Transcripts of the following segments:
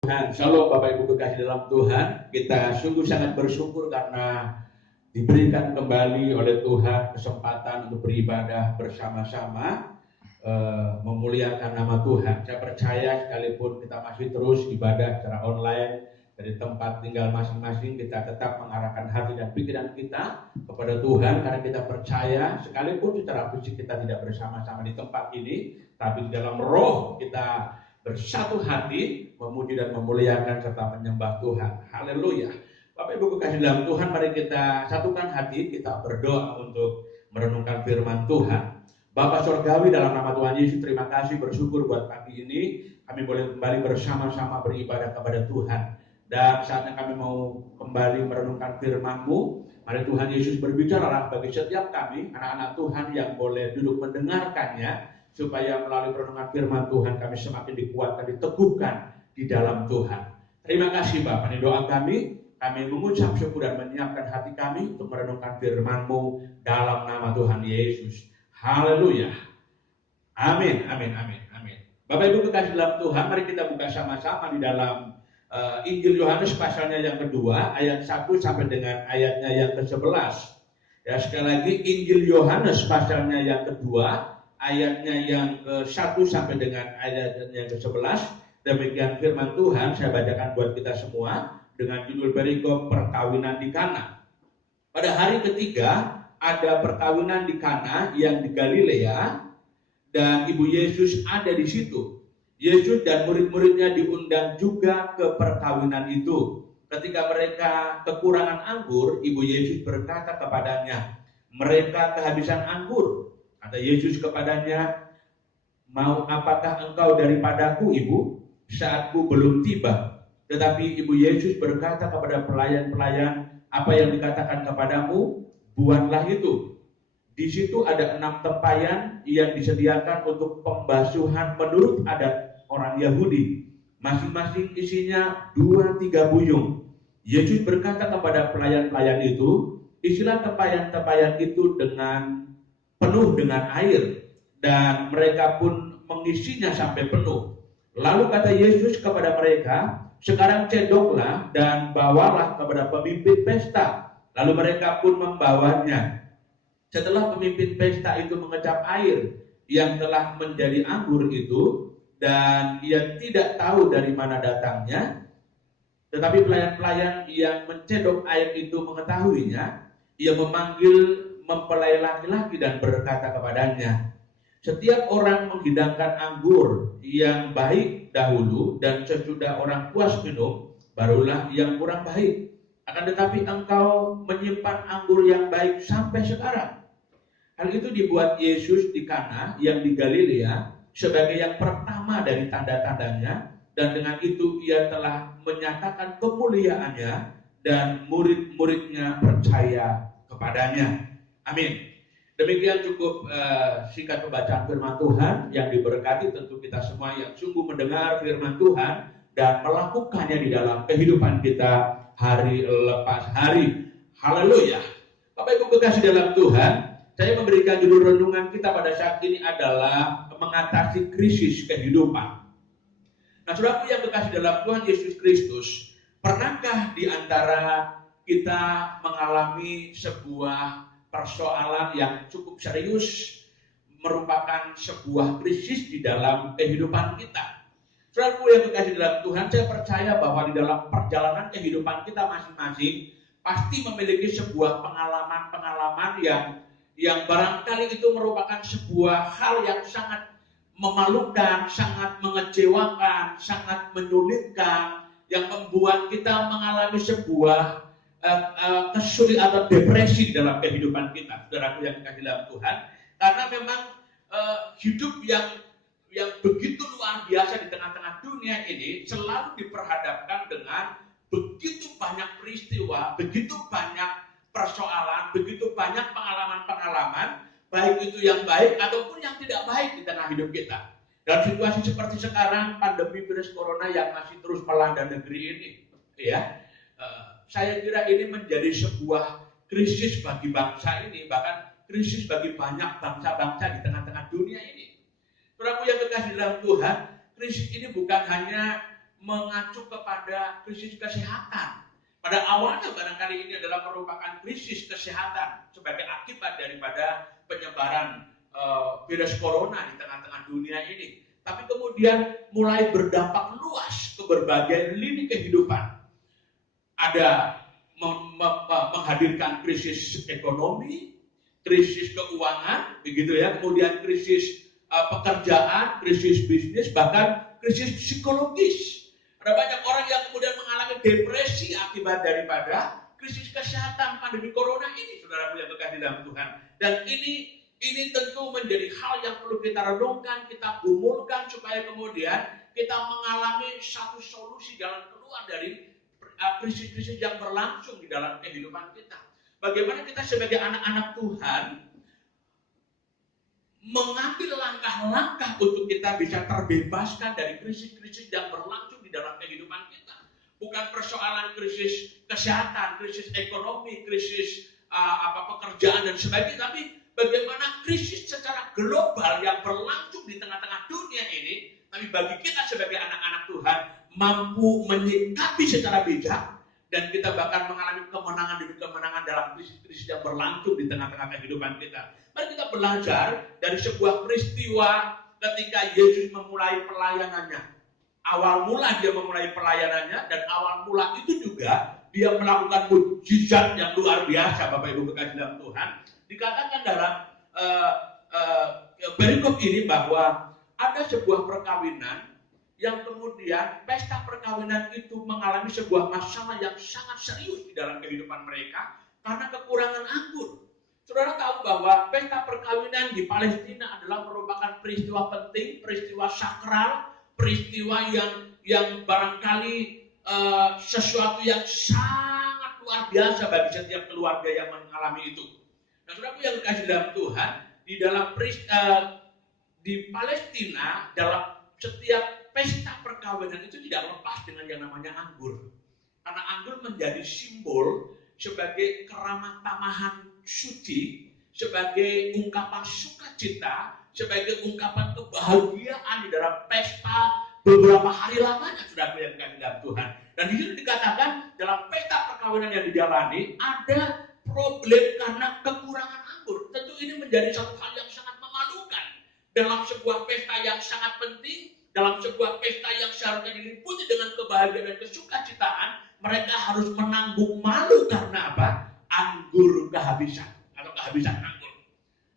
Tuhan, Shalom Bapak Ibu kekasih dalam Tuhan. Kita sungguh sangat bersyukur karena diberikan kembali oleh Tuhan kesempatan untuk beribadah bersama-sama, memuliakan nama Tuhan. Saya percaya sekalipun kita masih terus ibadah secara online dari tempat tinggal masing-masing, kita tetap mengarahkan hati dan pikiran kita kepada Tuhan, karena kita percaya sekalipun secara fisik kita tidak bersama-sama di tempat ini, tapi di dalam roh kita bersatu hati memuji dan memuliakan serta menyembah Tuhan. Haleluya. Bapak Ibu kekasih dalam Tuhan, mari kita satukan hati, kita berdoa untuk merenungkan firman Tuhan. Bapa Surgawi, dalam nama Tuhan Yesus, terima kasih, bersyukur buat pagi ini kami boleh kembali bersama-sama beribadah kepada Tuhan. Dan saatnya kami mau kembali merenungkan firman-Mu. Mari Tuhan Yesus berbicara bagi setiap kami, anak-anak Tuhan yang boleh duduk mendengarkannya, supaya melalui perenungan firman Tuhan kami semakin dikuatkan, diteguhkan di dalam Tuhan. Terima kasih Bapak, ini doa kami mengucap syukur dan menyiapkan hati kami untuk merenungkan firman-Mu dalam nama Tuhan Yesus. Haleluya. Amin, amin, amin, amin. Bapak Ibu kekasih dalam Tuhan, mari kita buka sama-sama di dalam Injil Yohanes pasalnya yang kedua, ayat 1 sampai dengan ayatnya yang ke-11. Ya, sekali lagi Injil Yohanes pasalnya yang kedua, ayatnya yang ke-1 sampai dengan ayatnya yang ke-11. Demikian firman Tuhan, saya bacakan buat kita semua dengan judul perikop perkawinan di Kana. Pada hari ketiga ada perkawinan di Kana yang di Galilea, dan Ibu Yesus ada di situ. Yesus dan murid-muridnya diundang juga ke perkawinan itu. Ketika mereka kekurangan anggur, Ibu Yesus berkata kepadanya, "Mereka kehabisan anggur." Kata Yesus kepadanya, "Mau apakah engkau daripadaku, Ibu? Saatku belum tiba." Tetapi Ibu Yesus berkata kepada pelayan-pelayan, "Apa yang dikatakan kepadamu, buatlah itu." Di situ ada 6 tempayan yang disediakan untuk pembasuhan menurut adat orang Yahudi. Masing-masing isinya 2-3 buyung. Yesus berkata kepada pelayan-pelayan itu, "Isilah tempayan-tempayan itu penuh dengan air." Dan mereka pun mengisinya sampai penuh. Lalu kata Yesus kepada mereka, "Sekarang cedoklah dan bawalah kepada pemimpin pesta." Lalu mereka pun membawanya. Setelah pemimpin pesta itu mengecap air yang telah menjadi anggur itu, dan ia tidak tahu dari mana datangnya, tetapi pelayan-pelayan yang mencedok air itu mengetahuinya, ia memanggil mempelai laki-laki dan berkata kepadanya, "Setiap orang menghidangkan anggur yang baik dahulu, dan sesudah orang puas minum, barulah yang kurang baik. Akan tetapi engkau menyimpan anggur yang baik sampai sekarang." Hal itu dibuat Yesus di Kana yang di Galilea sebagai yang pertama dari tanda-tandanya, dan dengan itu ia telah menyatakan kemuliaannya, dan murid-muridnya percaya kepadanya. Amin. Demikian cukup singkat pembacaan firman Tuhan yang diberkati tentu kita semua yang sungguh mendengar firman Tuhan dan melakukannya di dalam kehidupan kita hari lepas hari. Haleluya. Bapak Ibu kekasih dalam Tuhan, saya memberikan judul renungan kita pada saat ini adalah mengatasi krisis kehidupan. Nah, saudaraku yang kekasih dalam Tuhan Yesus Kristus, pernahkah di antara kita mengalami sebuah persoalan yang cukup serius, merupakan sebuah krisis di dalam kehidupan kita? Saudaraku yang kekasih dalam Tuhan, saya percaya bahwa di dalam perjalanan kehidupan kita masing-masing pasti memiliki sebuah pengalaman-pengalaman yang barangkali itu merupakan sebuah hal yang sangat memalukan, sangat mengecewakan, sangat menyulitkan, yang membuat kita mengalami sebuah kesulitan atau depresi di dalam kehidupan kita, saudaraku yang dikasihi dalam Tuhan, karena memang hidup yang begitu luar biasa di tengah-tengah dunia ini selalu diperhadapkan dengan begitu banyak peristiwa, begitu banyak persoalan, begitu banyak pengalaman-pengalaman, baik itu yang baik ataupun yang tidak baik di tengah hidup kita. Dalam situasi seperti sekarang, pandemi virus corona yang masih terus melanda negeri ini, ya, saya kira ini menjadi sebuah krisis bagi bangsa ini, bahkan krisis bagi banyak bangsa-bangsa di tengah-tengah dunia ini. Saudaraku yang kekasih dalam Tuhan, krisis ini bukan hanya mengacu kepada krisis kesehatan. Pada awalnya barangkali ini adalah merupakan krisis kesehatan sebagai akibat daripada penyebaran virus corona di tengah-tengah dunia ini. Tapi kemudian mulai berdampak luas ke berbagai lini kehidupan. Ada menghadirkan krisis ekonomi, krisis keuangan, begitu ya. Kemudian krisis pekerjaan, krisis bisnis, bahkan krisis psikologis. Ada banyak orang yang kemudian mengalami depresi akibat daripada krisis kesehatan pandemi corona ini, saudara yang berkah di dalam Tuhan. Dan ini tentu menjadi hal yang perlu kita renungkan, kita gumulkan supaya kemudian kita mengalami satu solusi jalan keluar dari krisis-krisis yang berlangsung di dalam kehidupan kita. Bagaimana kita sebagai anak-anak Tuhan mengambil langkah-langkah untuk kita bisa terbebaskan dari krisis-krisis yang berlangsung di dalam kehidupan kita. Bukan persoalan krisis kesehatan, krisis ekonomi, krisis pekerjaan dan sebagainya, tapi bagaimana krisis secara global yang berlangsung di tengah-tengah dunia ini, tapi bagi kita sebagai anak-anak Tuhan mampu menyikapi secara bijak, dan kita bahkan mengalami kemenangan demi kemenangan dalam krisis-krisis yang berlangsung di tengah-tengah kehidupan kita. Mari kita belajar dari sebuah peristiwa ketika Yesus memulai pelayanannya. Awal mula dia memulai pelayanannya, dan awal mula itu juga dia melakukan mukjizat yang luar biasa, Bapak Ibu berkah dalam Tuhan. Dikatakan dalam perikop ini bahwa ada sebuah perkawinan yang kemudian pesta perkawinan itu mengalami sebuah masalah yang sangat serius di dalam kehidupan mereka karena kekurangan anggur. Saudara tahu bahwa pesta perkawinan di Palestina adalah merupakan peristiwa penting, peristiwa sakral, peristiwa yang barangkali sesuatu yang sangat luar biasa bagi setiap keluarga yang mengalami itu. Nah, saudara yang dikasih dalam Tuhan, di Palestina dalam setiap pesta perkawinan itu tidak lepas dengan yang namanya anggur. Karena anggur menjadi simbol sebagai keramat tamahan suci, sebagai ungkapan sukacita, sebagai ungkapan kebahagiaan di dalam pesta beberapa hari lamanya, sudah yang dikasih dalam Tuhan. Dan di situ dikatakan dalam pesta perkawinan yang dijalani ada problem karena kekurangan anggur. Tentu ini menjadi satu hal yang sangat memalukan dalam sebuah pesta yang sangat penting. Dalam sebuah pesta yang seharusnya diliputi dengan kebahagiaan dan kesukacitaan, mereka harus menanggung malu karena apa? Anggur kehabisan atau kehabisan anggur.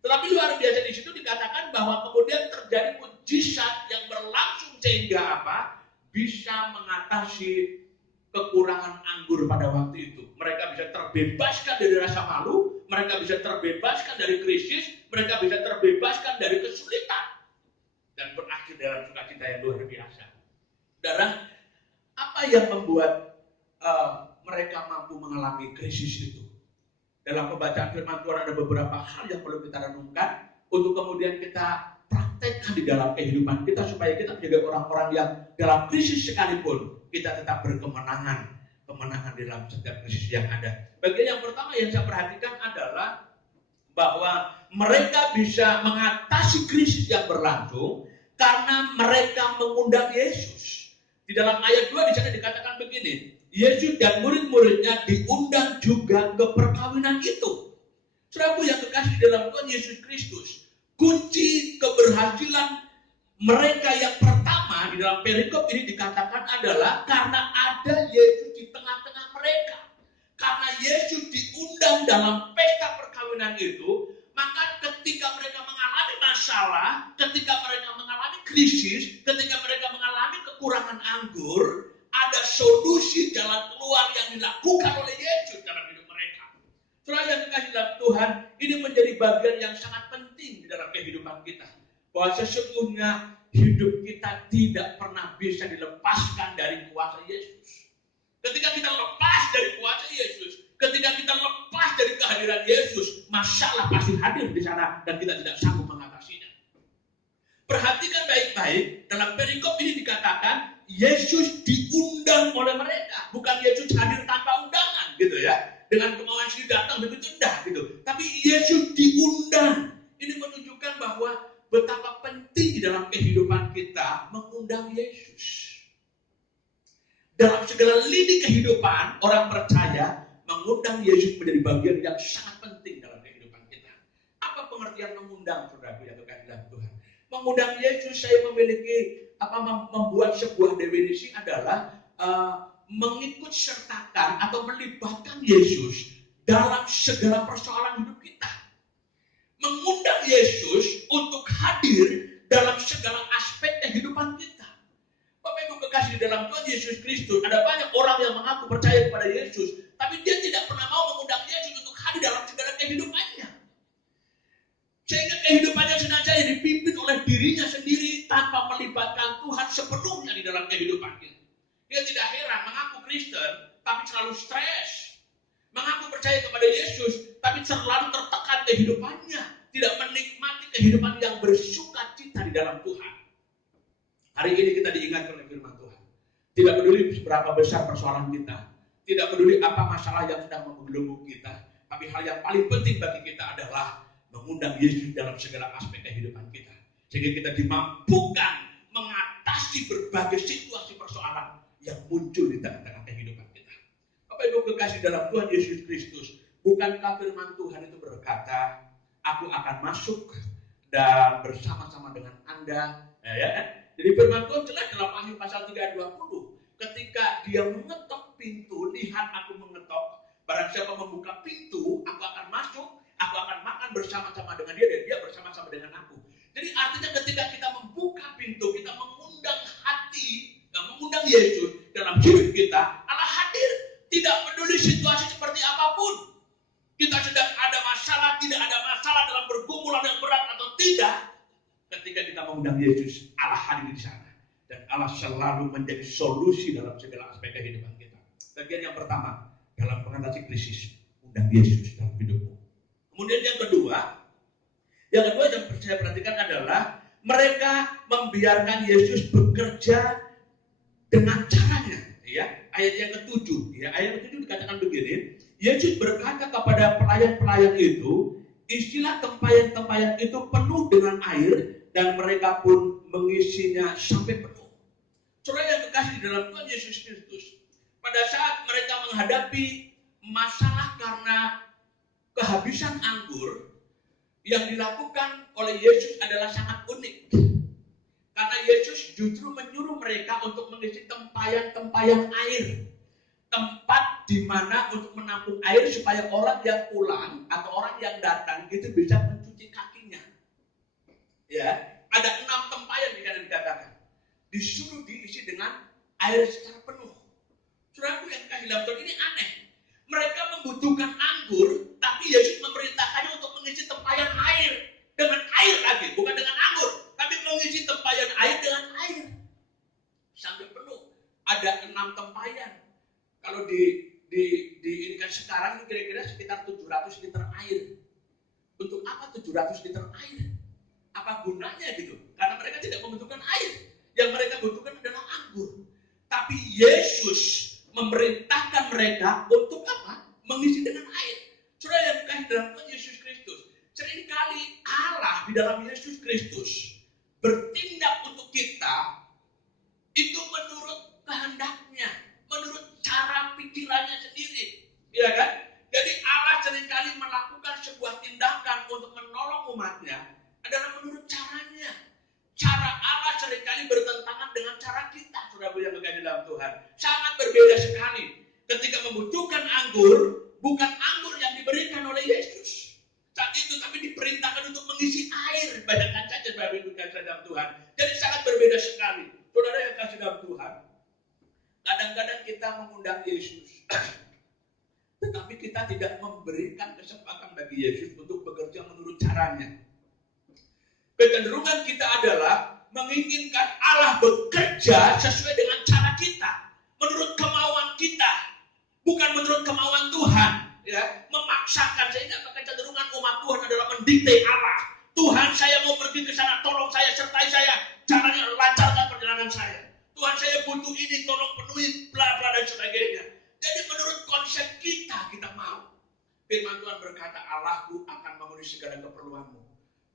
Tetapi luar biasa di situ dikatakan bahwa kemudian terjadi mukjizat yang berlangsung sehingga apa? Bisa mengatasi kekurangan anggur pada waktu itu. Mereka bisa terbebaskan dari rasa malu, mereka bisa terbebaskan dari krisis, mereka bisa terbebaskan dari kesulitan. Dan berakhir dalam sukacita yang luar biasa. Saudara, apa yang membuat mereka mampu mengalami krisis itu? Dalam pembacaan firman Tuhan ada beberapa hal yang perlu kita renungkan untuk kemudian kita praktekkan di dalam kehidupan kita supaya kita menjadi orang-orang yang dalam krisis sekalipun kita tetap berkemenangan di dalam setiap krisis yang ada. Bagian yang pertama yang saya perhatikan adalah bahwa mereka bisa mengatasi krisis yang berlangsung karena mereka mengundang Yesus. Di dalam ayat 2 di sana dikatakan begini, Yesus dan murid-muridnya diundang juga ke perkawinan itu. Saudaraku yang kekasih dalam Tuhan Yesus Kristus, kunci keberhasilan mereka yang pertama di dalam perikop ini dikatakan adalah karena ada Yesus di tengah-tengah mereka. Karena Yesus diundang dalam pesta perkawinan itu, maka ketika mereka mengalami masalah, ketika mereka mengalami krisis, ketika mereka mengalami kekurangan anggur, ada solusi jalan keluar yang dilakukan oleh Yesus dalam hidup mereka. Saudara yang dikasih dalam Tuhan, ini menjadi bagian yang sangat penting di dalam kehidupan kita. Bahwa sesungguhnya hidup kita tidak pernah bisa dilepaskan dari kuasa Yesus. Ketika kita lepas dari kuasa Yesus, ketika kita lepas dari kehadiran Yesus, masalah pasti hadir di sana dan kita tidak sanggup mengatasinya. Perhatikan baik-baik, dalam perikop ini dikatakan Yesus diundang oleh mereka, bukan Yesus hadir tanpa undangan, gitu ya. Dengan kemauan sendiri datang begitu enggak, gitu. Tapi Yesus diundang. Ini menunjukkan bahwa betapa penting di dalam kehidupan kita mengundang Yesus. dalam segala lini kehidupan orang percaya, mengundang Yesus menjadi bagian yang sangat penting dalam kehidupan kita. Apa pengertian mengundang, saudaraku yang terkait dalam Tuhan? Mengundang Yesus, saya memiliki membuat sebuah definisi adalah mengikut sertakan atau melibatkan Yesus dalam segala persoalan hidup kita. Mengundang Yesus untuk hadir dalam segala aspek kehidupan kita. Bapak Ibu kekasih dalam Tuhan Yesus Kristus, ada banyak orang yang mengaku percaya kepada Yesus, tapi dia tidak pernah mau mengundang Yesus untuk hadir dalam segala kehidupannya. Sehingga kehidupannya sengaja dipimpin oleh dirinya sendiri tanpa melibatkan Tuhan sepenuhnya di dalam kehidupannya. Dia tidak heran mengaku Kristen, tapi selalu stres. Mengaku percaya kepada Yesus, tapi selalu tertekan kehidupannya. Tidak menikmati kehidupan yang bersuka cita di dalam Tuhan. Hari ini kita diingatkan oleh firman Tuhan. Tidak peduli seberapa besar persoalan kita. Tidak peduli apa masalah yang sedang membelenggu kita. Tapi hal yang paling penting bagi kita adalah mengundang Yesus dalam segala aspek kehidupan kita. Sehingga kita dimampukan mengatasi berbagai situasi persoalan yang muncul di tengah-tengah kehidupan kita. Bapak Ibu kekasih dalam Tuhan Yesus Kristus, bukankah firman Tuhan itu berkata, aku akan masuk dan bersama-sama dengan Anda. Jadi firman Tuhan jelas dalam Wahyu pasal 3 ayat 20. Ketika dia mengetok pintu, lihat aku mengetok. Barang siapa membuka pintu, aku akan masuk, aku akan makan bersama-sama dengan dia, dan dia bersama-sama dengan aku. Jadi artinya ketika kita membuka pintu, kita mengundang hati, mengundang Yesus dalam hidup kita, Allah hadir. Tidak peduli situasi seperti apapun. Kita sedang ada masalah, tidak ada masalah dalam pergumulan yang berat atau tidak. Ketika kita mengundang Yesus, Allah hadir di sana. Dan Allah selalu menjadi solusi dalam segala aspek kehidupan kita. Bagian yang pertama, dalam mengatasi krisis, undang Yesus dalam hidupmu. Kemudian yang kedua yang saya perhatikan adalah mereka membiarkan Yesus bekerja dengan caranya. Ya, ayat yang ke-7. Ya, ayat yang ke-7 dikatakan begini, Yesus berkata kepada pelayan-pelayan itu, isilah tempayan-tempayan itu penuh dengan air, dan mereka pun mengisinya sampai penuh. Saudara yang kekasih dalam Tuhan Yesus Kristus, pada saat mereka menghadapi masalah karena kehabisan anggur, yang dilakukan oleh Yesus adalah sangat unik. Karena Yesus justru menyuruh mereka untuk mengisi tempayan-tempayan air. Tempat di mana untuk menampung air supaya orang yang pulang atau orang yang datang itu bisa mencuci kakinya. Ya, ada 6 tempayan yang dikatakan. Disuruh diisi dengan air secara penuh. Saudaraku yang kasih dalam Tuhan, ini aneh. Mereka membutuhkan anggur, tapi Yesus memerintahkannya untuk mengisi tempayan air. Dengan air lagi, bukan dengan anggur. Tapi mengisi tempayan air dengan air. Sampai penuh. Ada 6 tempayan. Kalau ini kan sekarang kira-kira sekitar 700 liter air. Untuk apa 700 liter air? Apa gunanya gitu? Karena mereka tidak membutuhkan air. Yang mereka butuhkan adalah anggur. Tapi Yesus memerintahkan mereka untuk apa? Mengisi dengan air. Saudara yang dikasih dalam Tuhan Yesus Kristus, seringkali Allah di dalam Yesus Kristus bertindak untuk kita itu menurut kehendaknya, menurut cara pikirannya sendiri, ya kan? Jadi Allah seringkali melakukan sebuah tindakan untuk menolong umatnya adalah menurut caranya. Cara Allah seringkali bertentangan dengan cara kita, saudara yang berkaitan dalam Tuhan. Sangat berbeda sekali. Ketika membutuhkan anggur, bukan anggur yang diberikan oleh Yesus saat itu, tapi diperintahkan untuk mengisi air. Bayangkan saja, saudara yang berkaitan dalam Tuhan. Jadi sangat berbeda sekali. Saudara yang kasih dalam Tuhan, kadang-kadang kita mengundang Yesus, tetapi kita tidak memberikan kesempatan bagi Yesus untuk bekerja menurut caranya. Kecenderungan kita adalah menginginkan Allah bekerja sesuai dengan cara kita, menurut kemauan kita, bukan menurut kemauan Tuhan. Ya, memaksakan, sehingga kecenderungan umat Tuhan adalah mendikte Allah. Tuhan, saya mau pergi ke sana, tolong saya, sertai saya, caranya lancarkan perjalanan saya. Tuhan, saya butuh ini, tolong penuhi, bla bla dan sebagainya. Jadi menurut konsep kita mau. Firman Tuhan berkata, Allahku akan memenuhi segala keperluanmu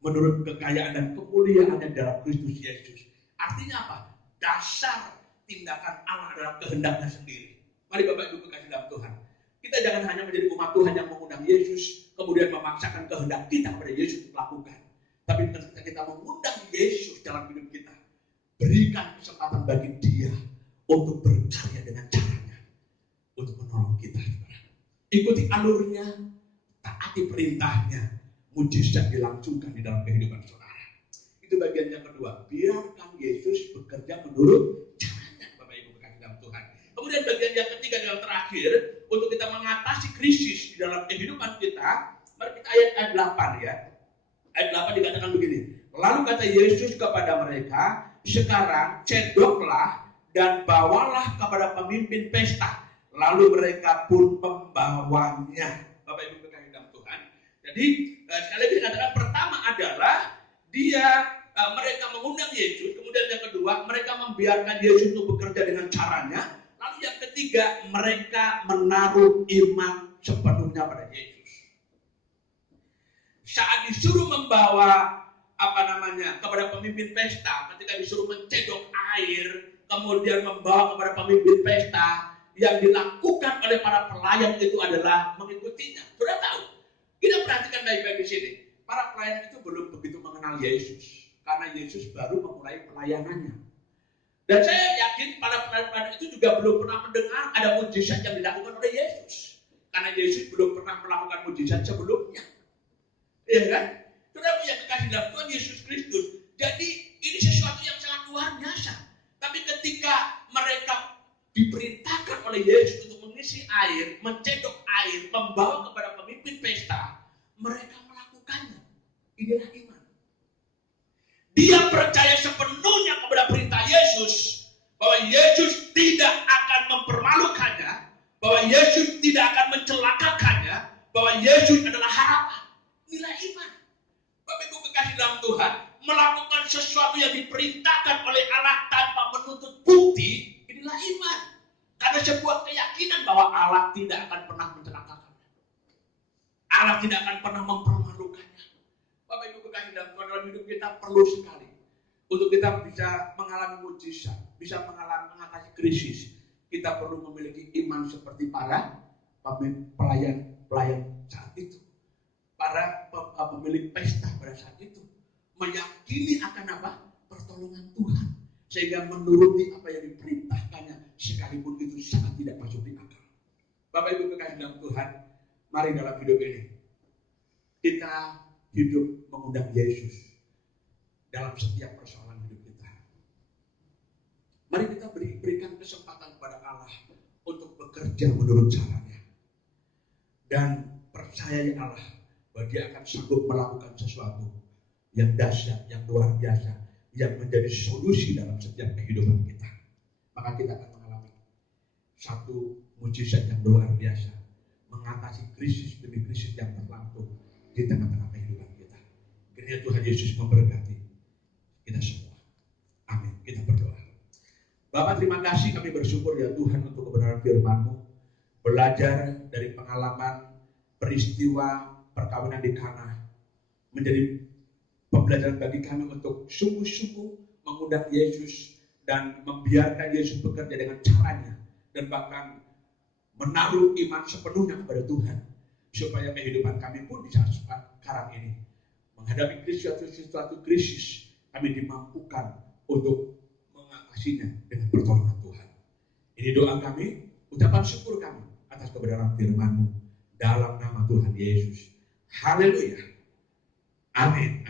menurut kekayaan dan kemuliaannya dalam Kristus Yesus. Artinya apa? Dasar tindakan Allah dalam kehendaknya sendiri. Mari Bapak Ibu kekasih dalam Tuhan, kita jangan hanya menjadi umat Tuhan yang mengundang Yesus, kemudian memaksakan kehendak kita kepada Yesus untuk lakukan. Tapi ketika kita mengundang Yesus dalam hidup kita, berikan kesempatan bagi Dia untuk berkarya dengan caranya, untuk menolong kita. Ikuti alurnya, taati perintahnya, mujizat dilangsungkan di dalam kehidupan saudara. Itu bagian yang kedua. Biarkan Yesus bekerja menurut caranya, Bapak Ibu kekasih dalam Tuhan. Kemudian bagian yang ketiga dan yang terakhir, untuk kita mengatasi krisis di dalam kehidupan kita, mari kita ayat 8 ya. Ayat 8 dikatakan begini. Lalu kata Yesus kepada mereka, sekarang cedoklah dan bawalah kepada pemimpin pesta. Lalu mereka pun membawanya. Bapak Ibu kekasih dalam Tuhan. Jadi sekali lagi dikatakan pertama adalah mereka mengundang Yesus. Kemudian yang kedua, mereka membiarkan Yesus untuk bekerja dengan caranya. Lalu yang ketiga, mereka menaruh iman sepenuhnya pada Yesus. Saat disuruh membawa kepada pemimpin pesta, ketika disuruh mencedok air, kemudian membawa kepada pemimpin pesta, yang dilakukan oleh para pelayan itu adalah mengikutinya. Sudah tahu? Kita perhatikan baik-baik di sini. Para pelayan itu belum begitu mengenal Yesus, karena Yesus baru memulai pelayanannya. Dan saya yakin para pelayan itu juga belum pernah mendengar ada mujizat yang dilakukan oleh Yesus, karena Yesus belum pernah melakukan mujizat sebelumnya. Iya kan? Saudara yang kekasih dalam Tuhan Yesus Kristus. Jadi ini sesuatu yang sangat luar biasa. Tapi ketika mereka diperintahkan oleh Yesus untuk mengisi air, mencedok air, membawa kepada pemimpin pesta, mereka melakukannya. Inilah iman. Dia percaya sepenuhnya kepada perintah Yesus, bahwa Yesus tidak akan mempermalukannya, bahwa Yesus tidak akan mencelakakannya, bahwa Yesus adalah harapan. Inilah iman. Bapak Ibu kekasih dalam Tuhan, melakukan sesuatu yang diperintahkan oleh Allah tanpa menuntut bukti, inilah iman. Karena sebuah keyakinan bahwa Allah tidak akan pernah mencelakakannya. Allah tidak akan pernah mempermalukannya. Bapak Ibu kekasih dalam Tuhan, dalam hidup kita perlu sekali untuk kita bisa mengalami mujizat, bisa mengatasi krisis. Kita perlu memiliki iman seperti para pelayan saat itu. Para pemilik pesta pada saat itu meyakini akan pertolongan Tuhan, sehingga menuruti apa yang diperintahkannya, sekalipun itu sangat tidak masuk di akal. Bapak Ibu kekasih dalam Tuhan, mari dalam hidup ini kita hidup mengundang Yesus dalam setiap persoalan hidup kita. Mari kita berikan kesempatan kepada Allah untuk bekerja menurut caranya, dan percayai Allah bahwa Dia akan sanggup melakukan sesuatu yang dahsyat, yang luar biasa, yang menjadi solusi dalam setiap kehidupan kita. Maka kita akan mengalami satu mujizat yang luar biasa, mengatasi krisis demi krisis yang berlangsung di tengah-tengah kehidupan kita. Kiranya Tuhan Yesus memberkati kita semua. Amin. Kita berdoa. Bapak, terima kasih, kami bersyukur ya Tuhan untuk kebenaran firman-Mu. Belajar dari pengalaman peristiwa perkawinan di Kana menjadi pembelajaran bagi kami untuk sungguh-sungguh mengundang Yesus dan membiarkan Yesus bekerja dengan caranya, dan bahkan menaruh iman sepenuhnya kepada Tuhan, supaya kehidupan kami pun di saat sekarang ini menghadapi suatu krisis, kami dimampukan untuk mengatasinya dengan pertolongan Tuhan. Ini doa kami, ucapan syukur kami atas kebenaran firman-Mu dalam nama Tuhan Yesus. Haleluya. Amin.